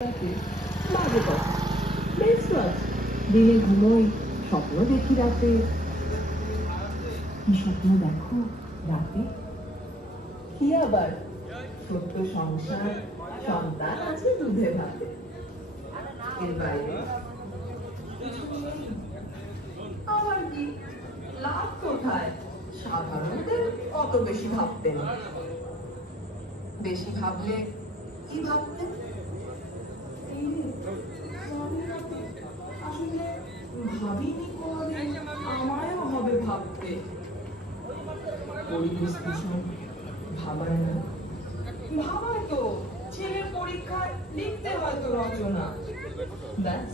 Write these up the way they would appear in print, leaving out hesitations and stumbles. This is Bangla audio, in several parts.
বাজে কথা, বেশ কাজ। দিনে ঘুমোই, স্বপ্ন দেখি রাতে। কি স্বপ্ন দেখো রাতে? কি আবার ছোট্ট সংসার, সন্তান আছে দুধে ভাতে। এর বাইরে কিছু নেই। আবার কি লাভ কোথায়? সাধারণদের অত বেশি ভাবতেন। বেশি ভাবলে কি ভাবতেন? আসলে ভাবিনি কোনোদিন আমারও হবে ভাবতে। পরিবেশ ভীষণ ভাবায় না? ভাবায় তো, ছেলের পরীক্ষায় লিখতে হয়তো রচনা, ব্যাস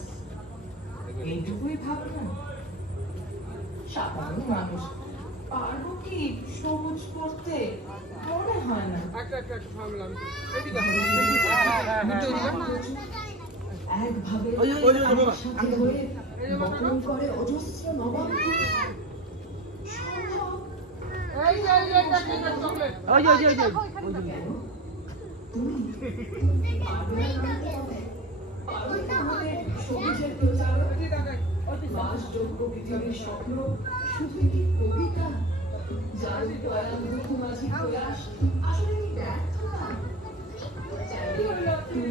এইটুকুই ভাবনা। সাধারণ মানুষ পারবো কি সবুজ করতে? মনে হয় না। একভাবে একসাথে হয়ে বপন করে অজস্র নবাব সম্ভব? তুমি সবুজের প্রচারক, বাসযোগ্য পৃথিবীর স্বপ্ন শুধু কি কবিতা? যার মাঝি প্রয়াস আসলে কি ব্যর্থতা? তুমি